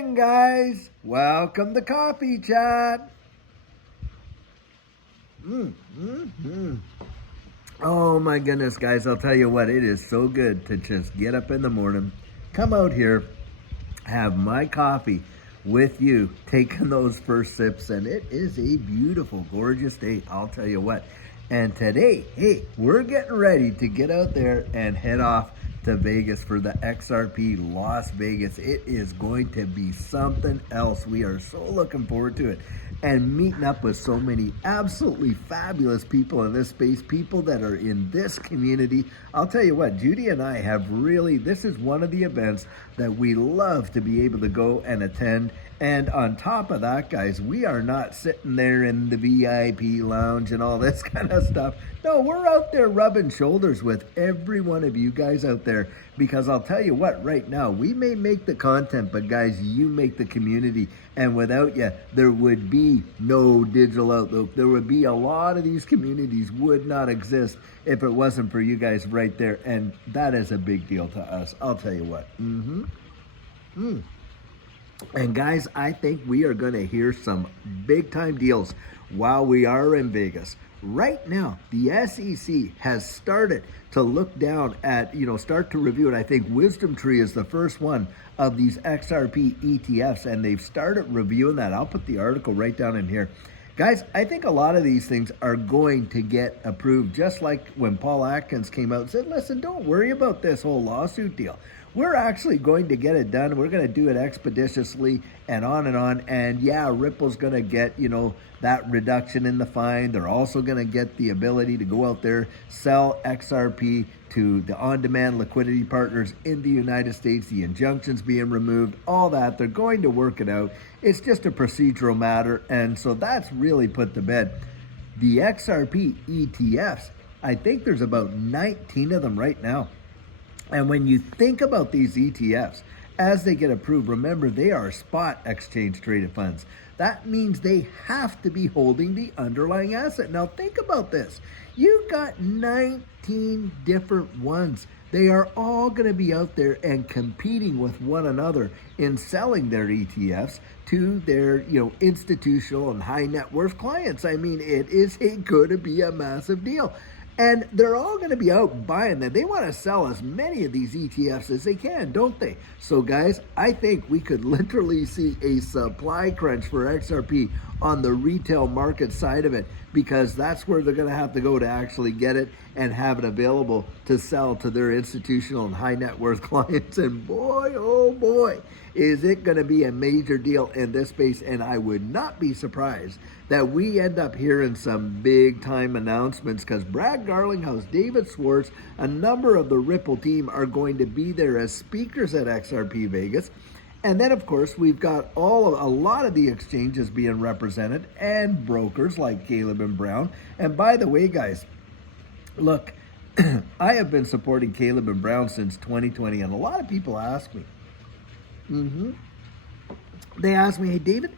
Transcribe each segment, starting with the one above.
morning, guys. Welcome to Coffee Chat. Oh my goodness, guys, I'll tell you what, it is so good to just get up in the morning, come out here, have my coffee with you, taking those first sips, and it is a beautiful, gorgeous day, I'll tell you what. And today, hey, we're getting ready to get out there and head off to Vegas for the XRP Las Vegas. It is going to be something else. We are so looking forward to it, and meeting up with so many absolutely fabulous people in this space, people that are in this community. I'll tell you what, Judy and I have really, this is one of the events that we love to be able to go and attend. And on top of that, guys, we are not sitting there in the VIP lounge and all this kind of stuff. No, we're out there rubbing shoulders with every one of you guys out there, because I'll tell you what, right now, we may make the content, but guys, you make the community. And without you, there would be no digital outlook. There would be a lot of these communities would not exist if it wasn't for you guys right there. And that is a big deal to us. I'll tell you what. And guys, I think we are going to hear some big time deals while we are in Vegas. Right now, the SEC has started to look down at, start to review it. I think Wisdom Tree is the first one of these XRP ETFs, and they've started reviewing that. I'll put the article right down in here. Guys, I think a lot of these things are going to get approved, just like when Paul Atkins came out and said, listen, don't worry about this whole lawsuit deal. We're actually going to get it done. We're going to do it expeditiously and on and on. And yeah, Ripple's going to get, that reduction in the fine. They're also going to get the ability to go out there, sell XRP to the on-demand liquidity partners in the United States, the injunctions being removed, all that. They're going to work it out. It's just a procedural matter. And so that's really put to bed. The XRP ETFs, I think there's about 19 of them right now. And when you think about these ETFs, as they get approved, remember they are spot exchange traded funds. That means they have to be holding the underlying asset. Now think about this. You've got 19 different ones. They are all going to be out there and competing with one another in selling their ETFs to their, institutional and high net worth clients. I mean, it is going to be a massive deal. And they're all going to be out buying them. They want to sell as many of these ETFs as they can, don't they? So guys, I think we could literally see a supply crunch for XRP on the retail market side of it, because that's where they're going to have to go to actually get it and have it available to sell to their institutional and high net worth clients. And boy, oh boy, is it going to be a major deal in this space. And I would not be surprised that we end up hearing some big time announcements, because Brad Garlinghouse, David Schwartz, a number of the Ripple team are going to be there as speakers at XRP Vegas. And then, of course, we've got a lot of the exchanges being represented, and brokers like Caleb and Brown. And by the way, guys, look, I have been supporting Caleb and Brown since 2020, and a lot of people ask me, they ask me, hey, David,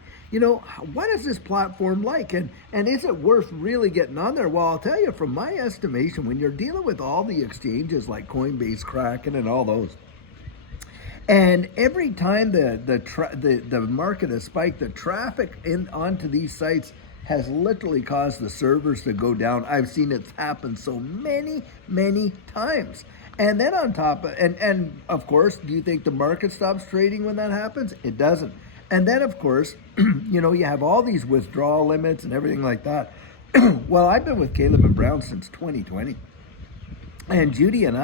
what is this platform like? And is it worth really getting on there? Well, I'll tell you, from my estimation, when you're dealing with all the exchanges like Coinbase, Kraken, and all those, and every time the market has spiked, the traffic onto these sites has literally caused the servers to go down. I've seen it happen so many, many times. And then on top of, and of course, do you think the market stops trading when that happens? It doesn't. And then, of course, you have all these withdrawal limits and everything like that. Well, I've been with Caleb and Brown since 2020. And Judy and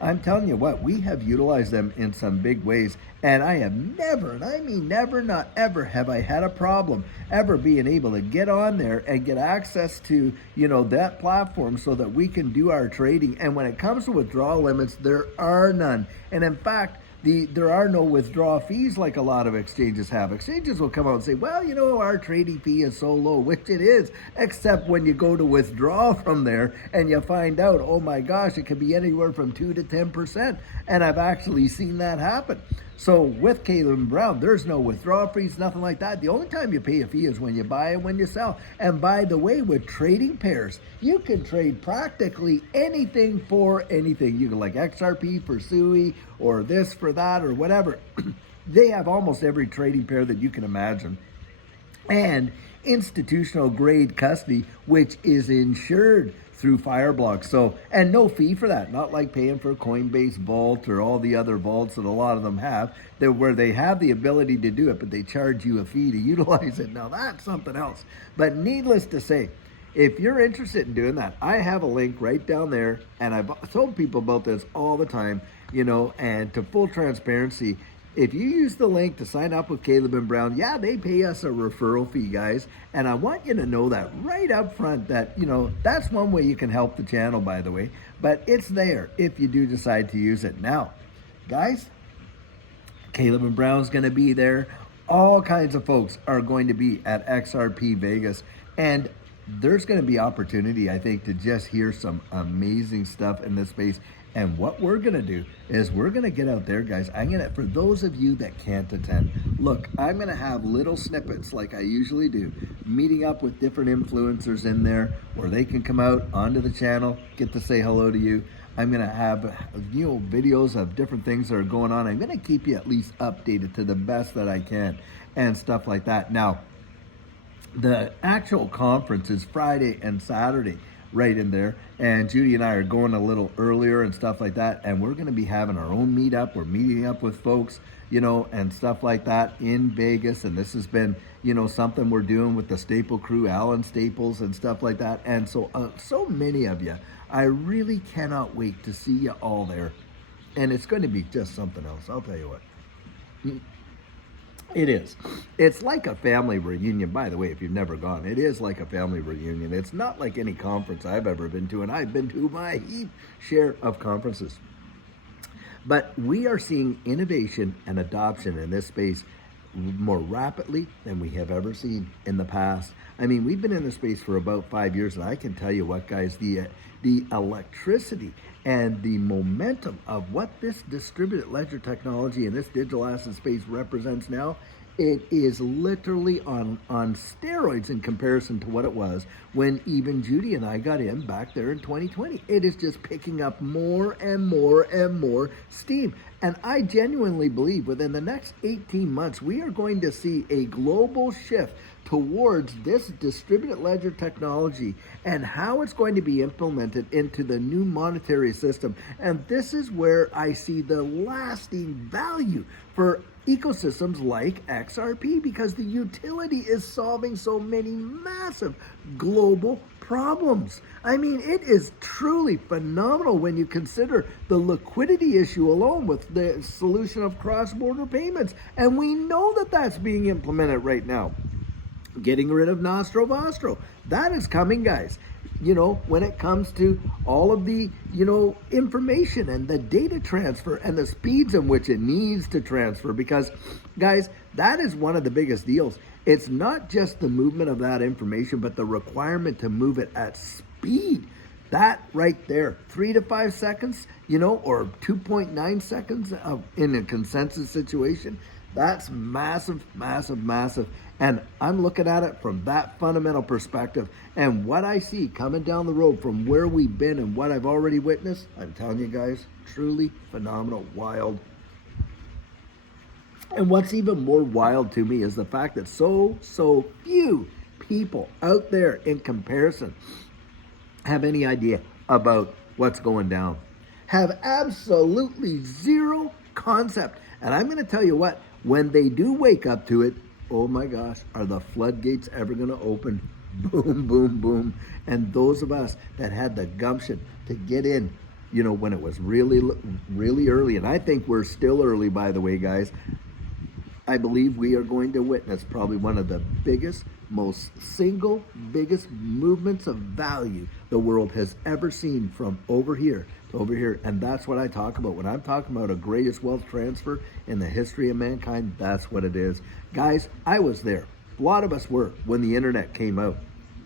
I'm telling you what, we have utilized them in some big ways. And I have never, and I mean never, not ever, have I had a problem ever being able to get on there and get access to, that platform so that we can do our trading. And when it comes to withdrawal limits, there are none. And in fact, there are no withdrawal fees like a lot of exchanges have. Exchanges will come out and say, well, our trading fee is so low, which it is, except when you go to withdraw from there and you find out, oh my gosh, it can be anywhere from 2 to 10%. And I've actually seen that happen. So with Caleb and Brown, there's no withdrawal fees, nothing like that. The only time you pay a fee is when you buy and when you sell. And by the way, with trading pairs, you can trade practically anything for anything. You can like XRP for SUI or this for that or whatever. They have almost every trading pair that you can imagine, and institutional grade custody, which is insured through Fireblocks. So, and no fee for that, not like paying for Coinbase Vault or all the other vaults that a lot of them have, that where they have the ability to do it, but they charge you a fee to utilize it. Now that's something else. But needless to say, if you're interested in doing that, I have a link right down there, and I've told people about this all the time, and to full transparency, if you use the link to sign up with Caleb and Brown, yeah, they pay us a referral fee, guys. And I want you to know that right up front that, that's one way you can help the channel, by the way. But it's there if you do decide to use it. Now, guys, Caleb and Brown's going to be there. All kinds of folks are going to be at XRP Vegas. And there's going to be opportunity, I think, to just hear some amazing stuff in this space. And what we're going to do is we're going to get out there, guys. For those of you that can't attend, look, I'm going to have little snippets like I usually do, meeting up with different influencers in there where they can come out onto the channel, get to say hello to you. I'm going to have, videos of different things that are going on. I'm going to keep you at least updated to the best that I can and stuff like that. Now, the actual conference is Friday and Saturday right in there, and Judy and I are going a little earlier and stuff like that, and we're going to be having our own meetup. We're meeting up with folks, and stuff like that in Vegas, and this has been, something we're doing with the Staple crew, Alan Staples and stuff like that, and so many of you. I really cannot wait to see you all there, and it's going to be just something else, I'll tell you what. It is. It's like a family reunion, by the way, if you've never gone. It is like a family reunion. It's not like any conference I've ever been to, and I've been to my share of conferences. But we are seeing innovation and adoption in this space more rapidly than we have ever seen in the past. I mean, we've been in this space for about 5 years, and I can tell you what, guys, the electricity and the momentum of what this distributed ledger technology and this digital asset space represents now, it is literally on steroids in comparison to what it was when even Judy and I got in back there in 2020. It is just picking up more and more and more steam. And I genuinely believe within the next 18 months, we are going to see a global shift towards this distributed ledger technology and how it's going to be implemented into the new monetary system. And this is where I see the lasting value for ecosystems like XRP, because the utility is solving so many massive global problems. I mean, it is truly phenomenal when you consider the liquidity issue alone with the solution of cross-border payments. And we know that that's being implemented right now. Getting rid of Nostro Vostro. That is coming, guys. When it comes to all of the, information and the data transfer and the speeds in which it needs to transfer. Because, guys, that is one of the biggest deals. It's not just the movement of that information, but the requirement to move it at speed. That right there, 3 to 5 seconds, or 2.9 seconds in a consensus situation. That's massive, massive, massive. And I'm looking at it from that fundamental perspective. And what I see coming down the road from where we've been and what I've already witnessed, I'm telling you guys, truly phenomenal, wild. And what's even more wild to me is the fact that so few people out there in comparison have any idea about what's going down. Have absolutely zero concept. And I'm going to tell you what, when they do wake up to it, oh my gosh, are the floodgates ever going to open? Boom, boom, boom. And those of us that had the gumption to get in, when it was really, really early, and I think we're still early, by the way, guys, I believe we are going to witness probably one of the biggest, biggest movements of value the world has ever seen from over here to over here. And that's what I talk about. When I'm talking about a greatest wealth transfer in the history of mankind, that's what it is. Guys, I was there. A lot of us were when the internet came out.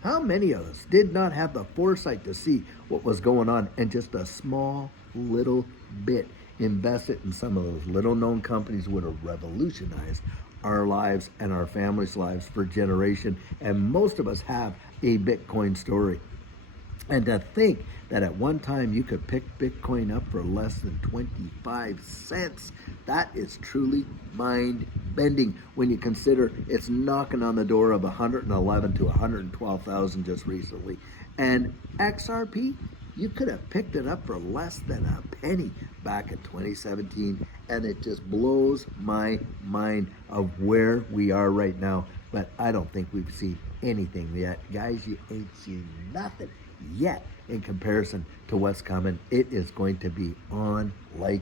How many of us did not have the foresight to see what was going on and just a small little bit invested in some of those little known companies would have revolutionized our lives and our families' lives for generation. And most of us have a Bitcoin story. And to think that at one time you could pick Bitcoin up for less than 25 cents, that is truly mind-bending when you consider it's knocking on the door of 111 to 112,000 just recently. And XRP, you could have picked it up for less than a penny back in 2017, and it just blows my mind of where we are right now. But I don't think we've seen anything yet. Guys, you ain't seen nothing yet in comparison to what's coming. It is going to be on like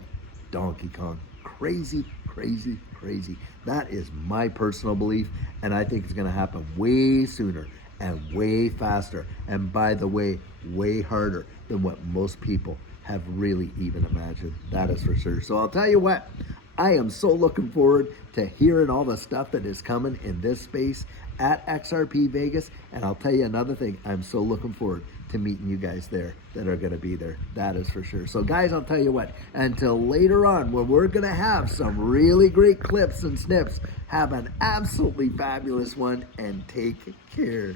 Donkey Kong. Crazy, crazy, crazy. That is my personal belief, and I think it's going to happen way sooner and way faster, and by the way, way harder than what most people have really even imagined. That is for sure. So I'll tell you what, I am so looking forward to hearing all the stuff that is coming in this space at XRP Vegas. And I'll tell you another thing, I'm so looking forward to meeting you guys there that are going to be there. That is for sure. So guys, I'll tell you what, until later on when we're going to have some really great clips and snips, have an absolutely fabulous one and take care.